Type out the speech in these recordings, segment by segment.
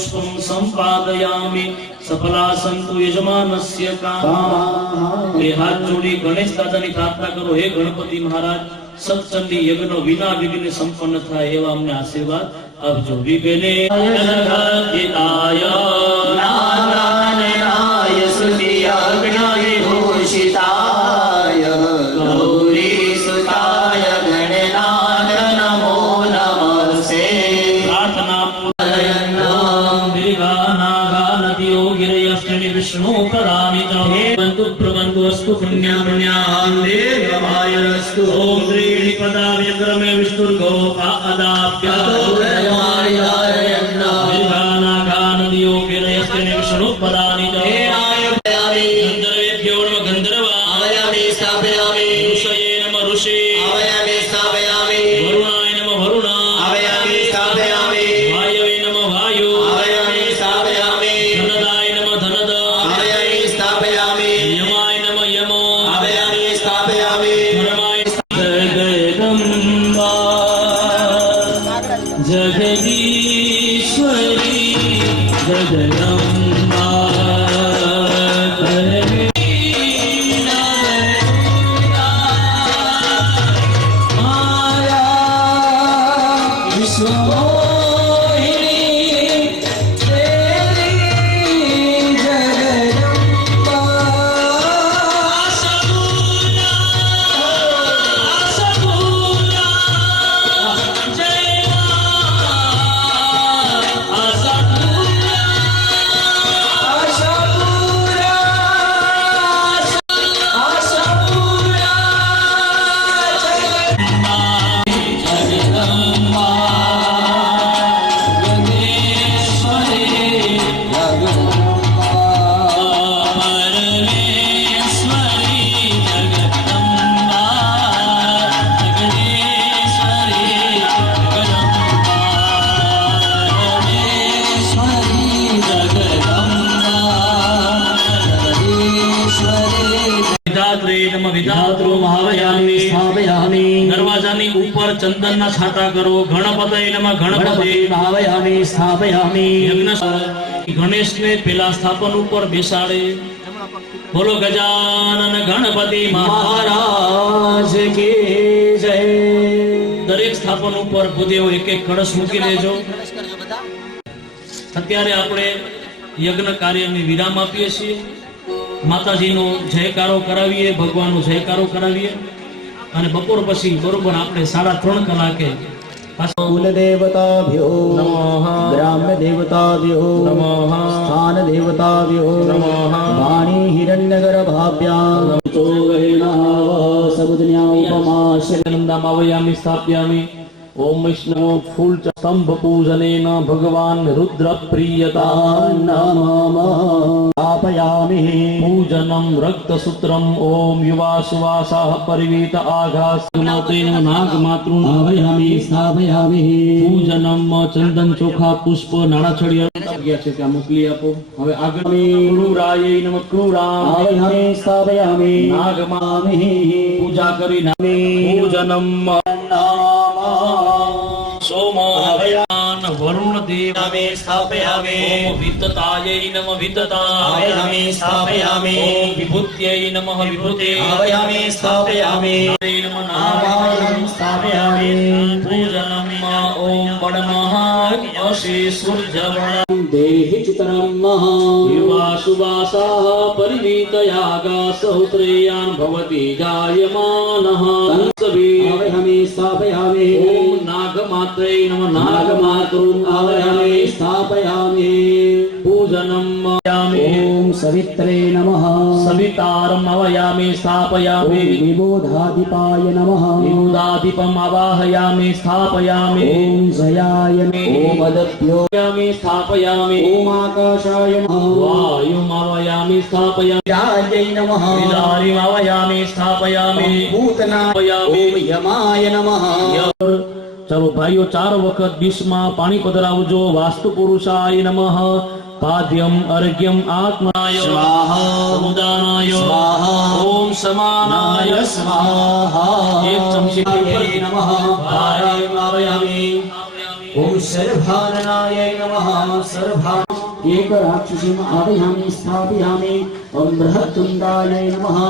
पुष्पं संपादयामि सफला संतु यजमानस्य कामा। ये हाथ जोड़ी गणेश दादा की प्रार्थना करो, हे गणपति महाराज सत्संगी यज्ञ विना विघ्न संपन्न थाय एवा अमने आशीर्वाद आपजो। विघ्ने जगद्धिताय नारायणाय स्तुतियज्ञाय घोषिताय गौरीसुताय गणनाथ नमो नमस्ते। प्रार्थना दीर्घानागानदियो गिरयश्रेणी विष्णु प्रदानि च हे बंधु प्रबंधु अस्तु पुण्यापुण्यान् देवायस्तु। ओम त्रीणि पदा व्यग्रमे विष्णुर्गो आदाप्य दीर्घानागानदियो गिरयश्रेणी विष्णु प्रदानि च हे गंधर्वेभ्यो नमः गंधर्वाय स्थापयामि। ऋषये नमः ऋषे स्थापयामि। वरुणाय नमः वरुणा स्थापयामि। वायवे नमः वायो स्थापयामि। धनदाय नमः धनद स्थापयामि। यमाय नमः यमो स्थापयामि। धर्माय जगदम्बा जगदीश्वरी जगदम्बा विधात्रो महावयामि स्थापयामि। दरवाजानी ऊपर चंदन ना छाटा करो। गणपतये नमः गणपति महावयामि स्थापयामि। यज्ञ गणेश ने पेला स्थापन ऊपर बेसाड़े। बोलो गजानन गणपति महाराज की जय। दरेक स्थापन ऊपर ભૂદેવો એક એક કળશ મૂકી લેજો। અત્યારે આપણે યજ્ઞ કાર્યને વિરામ આપીએ છીએ। માતાજીનો જયકારો કરાવીએ, ભગવાનનો જયકારો કરાવીએ અને બપોર પછી બરોબર આપણે 3:30 કલાકે कुल देवताभ्यो नमः। ग्राम्य देवताभ्यो नमः। स्थान देवताभ्यो नमः। वाणी हिरण्यगर्भाभ्यां तो गहेनाव सबुद्न्या उपमाश्रयनन्दमावयामि स्थापयामि। ओम विष्णु फूल स्तंभ पूजनेन भगवान रुद्र प्रियता स्थापयामि। पूजनम रक्तसूत्रम ओम युवा सुवासाः परिवीत आघासुमतेन नागमातृन् आवयामि स्थापयामि। पूजनम चंदन चोखा पुष्प नाणाछड़िया છે ત્યાં મોકલી આપો। હવે આગળ ક્રૂરાય નમઃ ક્રૂરામ આવયામિ સ્થાપયામિ। નાગમામિ પૂજા કરી નામે પૂજનમ सोमावयान वरुण देवामे स्थापयामि। ओम वित्ततायै नमः वित्ततायै स्थापयामि। ओम विभूत्यै नमः विभूते आवयामि स्थापयामि। नमः नारायणं स्थापयामि। पूजनम् ओम बडमहा अशे सूर्यवणं देहि चित्रम् युवा सुवासाः परिवीतयागासहुत्रेयान् भवति जायमानः आवयामि स्थापयामि। ओम नागमात्रै नमः नागमातृन् आवयामि स्थापयामि। पूजनम् ओम सवित्रे नमः सवितारम् आवयामि स्थापयामि। विबोधाधिपाय नमः विबोधाधिपम् आवाहयामि स्थापयामि। ओम जयाय ओम अदप्योयामि स्थापयामि। ओम आकाशाय वायुम् आवयामि स्थापयामि। विदायै नमः विदारिम् आवयामि स्थापयामि। भूतनाय ओम यमाय नमः। चलो भाइयों 4 वखत बीसमा पानी पधरावजो। वास्तु पुरुषाय नमः। पाद्यम अर्घ्यम आत्मनाय स्वाहा। समुदानाय स्वाहा। ओम समानाय स्वाहा। एक चमची नमः। आवयामि ओम सर्वभारनाय नमः सर्वभा एक राक्षसीम् आवाहयामि स्थापयामि ओम बृहत्तुण्डाय नमः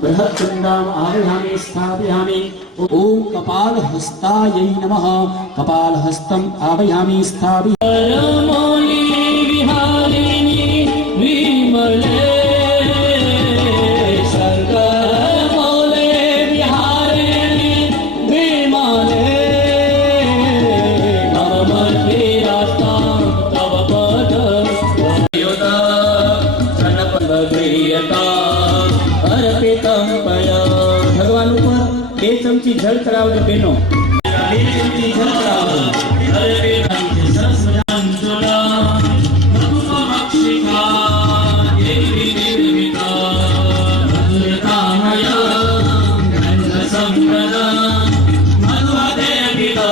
बृहत्तुण्डाम् आवाहयामि स्थापयामि ओम कपालहस्ताय नमः कपालहस्तम् आवाहयामि स्थापयामि विहारिणि विमले भगवान ऊपर 2 चमची जल चढ़ावજો બેનો 2 चमची जल चढ़ावજો સરસ મજાના રક્ષિકા દેવી દેવિકા મધુરતામય ગંધ સંપ્રદા મધુદેવિકા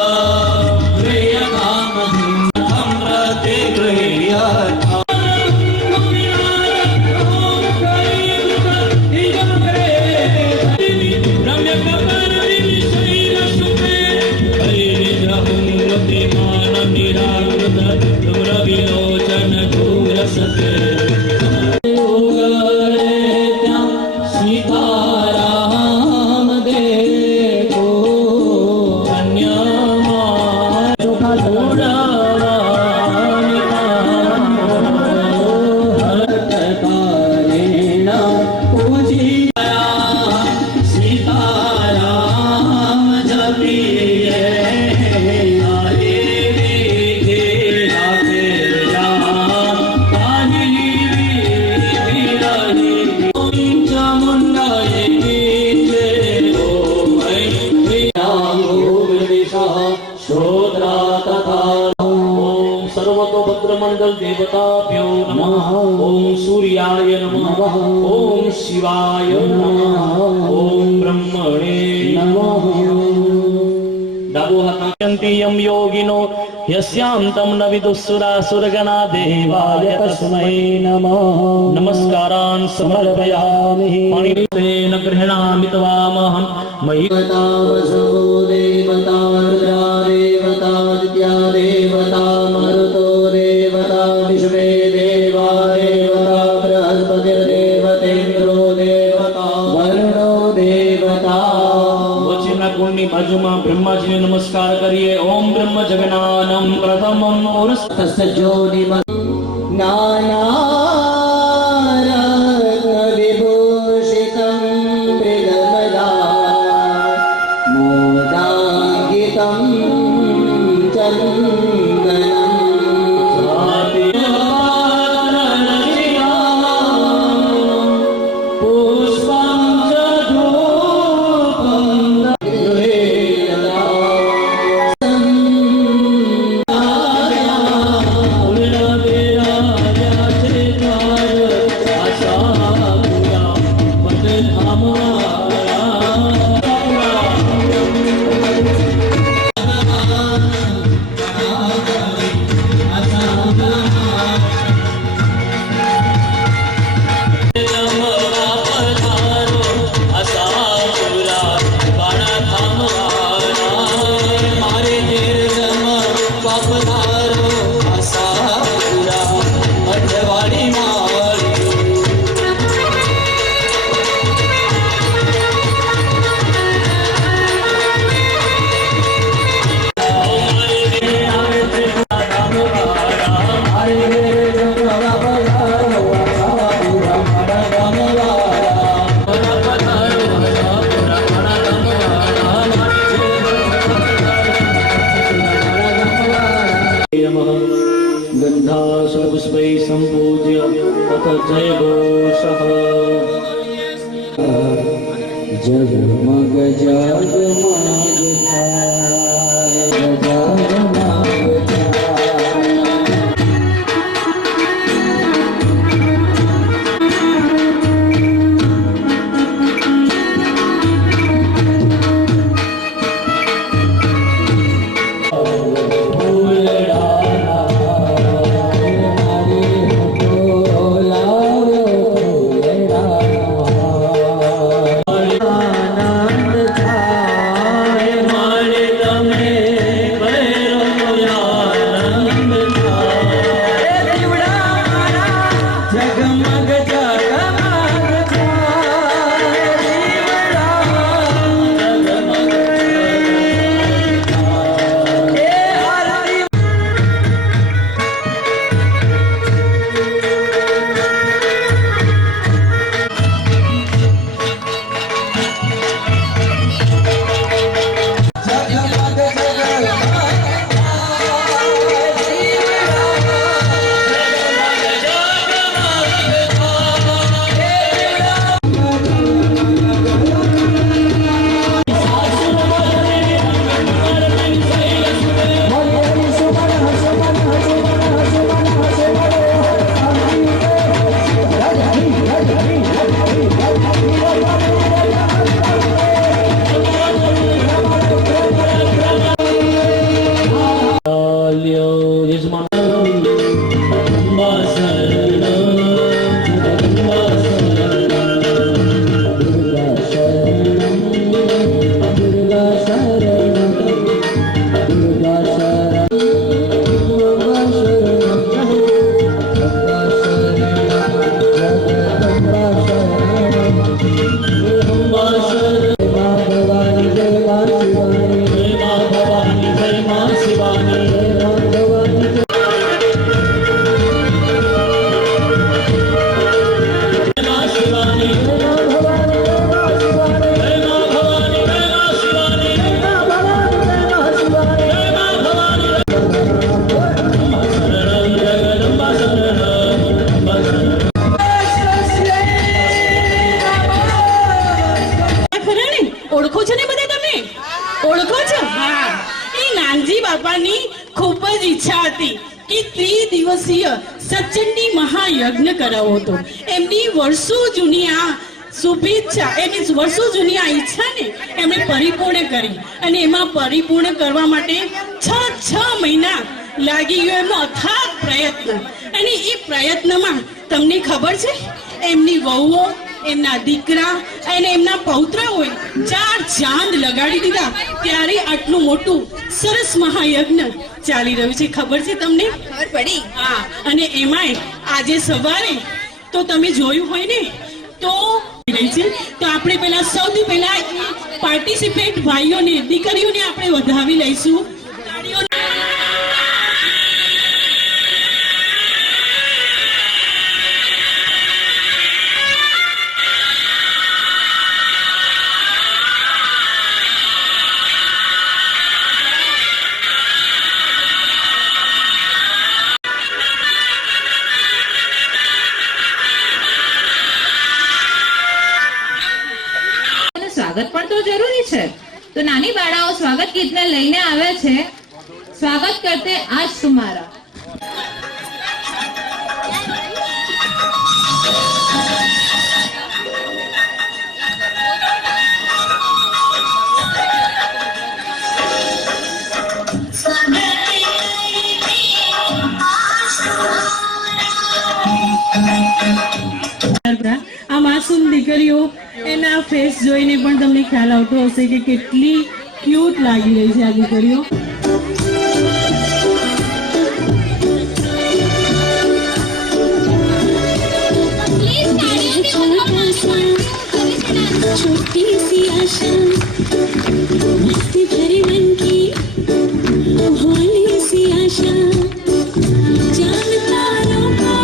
પ્રિયકા મધુ અમૃતે પ્રિયા सीताराम देखो कन्या चोखा जोड़ावानिका पूजी सीताराम जपिए सर्वतोभद्रमंडल देवताभ्यो नमः ओम सूर्याय नमः ओम शिवाय नमः ओम ब्रह्मणे नमः दावोहतायन्ति यं योगिनो यस्यां तं न विदुःसुरासुरगणा देवाय तस्मै नमः नमस्कारान् समर्पयामि पाणितेन गृह्णामि तवामहं मयि देवता देवता देवता विद्या देवता मरुतो देवता विश्वे देवा देवता बृहस्पतिर्देवतेन्द्रो देवता वरुणो देवता वचना कुंडनी बाजुमा ब्रह्माजी ने नमस्कार करिए ओम ब्रह्म जगनानं प्रथमं पुरुष तस्योनि नाना विभूषितं मृगमदा मोदाङ्गितं चन्दनं पुष्पं च धूपं गन्धासुपुष्पैः सम्पूज्य तत जयघोषः जगमग जगमग પ્રચંડી મહાયજ્ઞ કરાવો હતો. એમની વર્ષો જૂની આ શુભેચ્છા, એની વર્ષો જૂની આ ઈચ્છા ને એમણે પરિપૂર્ણ કરી, અને એમાં પરિપૂર્ણ કરવા માટે છ મહિના લાગી ગયો એમનો અથાગ પ્રયત્ન. અને એ પ્રયત્નમાં તમને ખબર છે, એમની વહુઓ, એમના દીકરા અને એમના પૌત્રોએ 4 ચાંદ લગાડી દીધા, ત્યારે આટલું મોટું સરસ મહાયજ્ઞ ચાલી રહ્યું છે. ખબર છે તમને? ખબર પડી. હા, અને એમાંય આજે સવારે તો તમે જોયું હોય ને, તો આપણે પહેલા સૌથી પહેલા પાર્ટિસિપેટ ભાઈઓને, દીકરીઓને આપણે વધાવી લઈશું. તાળીઓને સ્વાગત પણ તો જરૂરી છે. તો નાની બાળાઓ સ્વાગત ગીતને લઈને આવે છે. સ્વાગત કરતે આજ તમારા. આ માસૂમ દીકરીઓ, એના ફેસ જોઈને પણ તમને ખ્યાલ આવતો હશે કે કેટલી ક્યુટ લાગી રહી છે આ દીકરીઓ. छोटी सी आशा, मस्ती भरी मन की भोली सी आशा, चांद तारों को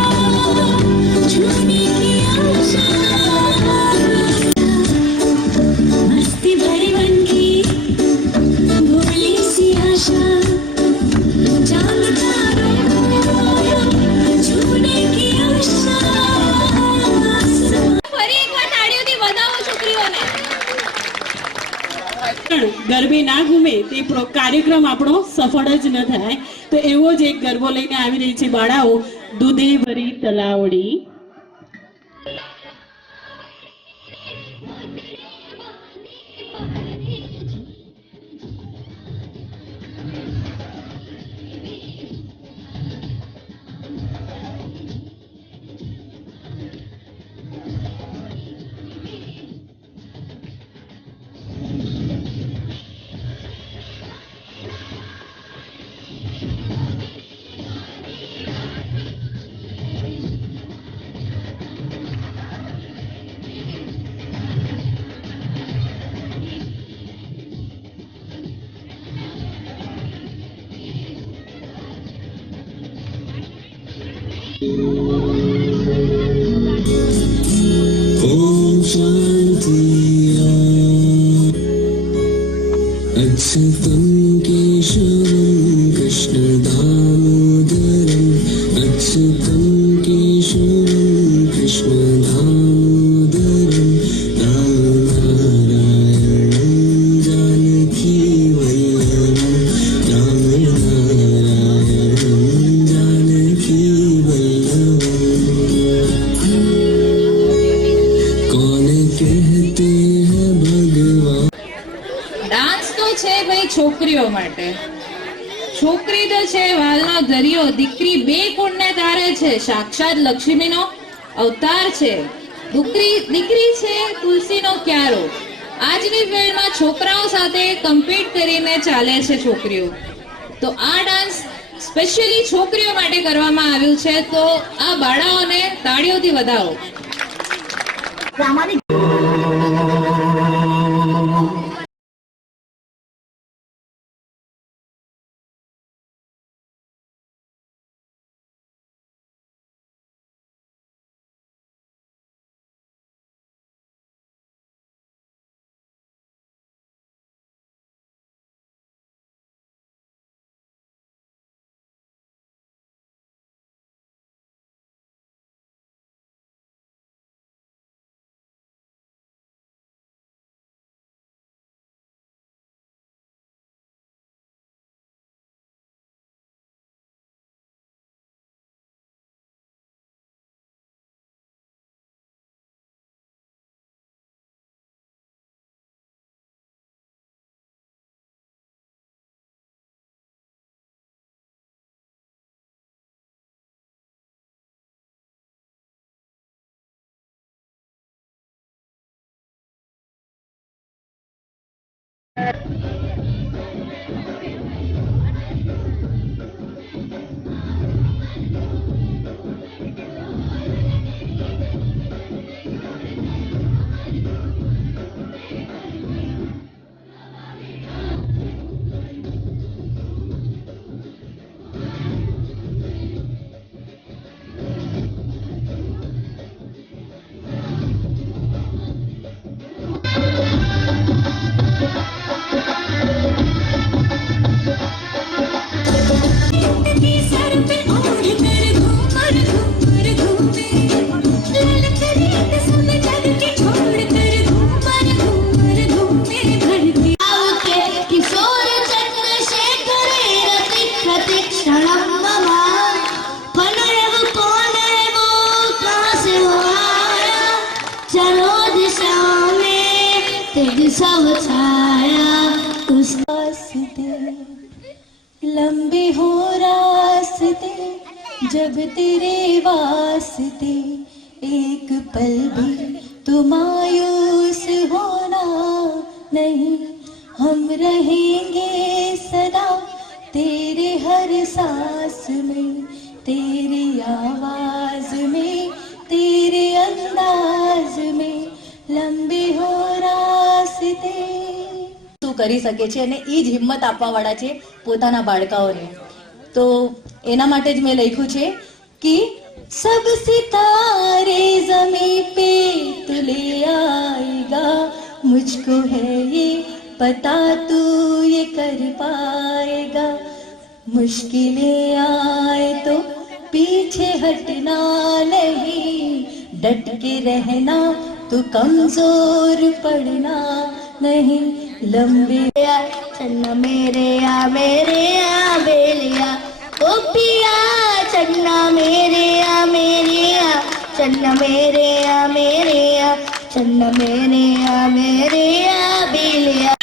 छूने की आशा, मस्ती भरी मन की भोली सी आशा, चांद तारों को छूने की आशा. ફરી એકવાર તાળીઓથી વધાવો છોકરીઓને. પણ ગરબે ના ઘૂમે તે કાર્યક્રમ આપણો સફળ જ ન થાય. તો એવો જ એક ગરબો લઈને આવી રહી છે બાળાઓ, દૂધે ભરી તલાવડી. ओम शांति अच्युतं केशवं कृष्ण दामोदरं अच्युतं केशवं कृष्ण दामोदरं राम नारायणं जानकी वल्लभं राम नारायणं जानकी वल्लभं. कौन कहते हैं भगवान. ડાન્સ તો છે ભાઈ છોકરીઓ માટે. છોકરી તો છે વાલનો દરિયો, દીકરી 2 કુળને તારે છે, સાક્ષાત લક્ષ્મીનો અવતાર છે. દીકરી છે તુલસીનો ક્યારો. આજની ફિલ્ડમાં છોકરાઓ સાથે કમ્પીટ કરીને ચાલે છે છોકરીઓ. તો આ ડાન્સ સ્પેશિયલી છોકરીઓ માટે કરવામાં આવ્યું છે. તો આ બાળાઓને તાળીઓથી વધાવો. किशोर चंद्रशेखर प्रतीक्षणम मम फनरव कौन है वो कहाँ से हो आया चलो दिशा में तेज सब छाया उसका लंबे हो रास्ते जब तेरे वास्ते एक पल भी तू मायूस होना नहीं हम रहेंगे सदा तेरे हर सांस में तेरी आवाज में तेरे अंदाज में लंबे हो रास्ते શું કરી શકે છે અને એ જ હિંમત આપવાવાળા છે પોતાના બાળકાઓને. તો એના માટે જ મેં લખ્યું છે કે सब सितारे ज़मीं पे तू ले आएगा मुझको है ये पता तू ये कर पाएगा मुश्किलें आए तो पीछे हटना नहीं डट के रहना तू कमजोर पड़ना नहीं लंबे चन्ना मेरे आ बेलिया ओ पिया चन्ना मेरे आ चन्ना मेरे आ चन्ना मेरे आ बेलिया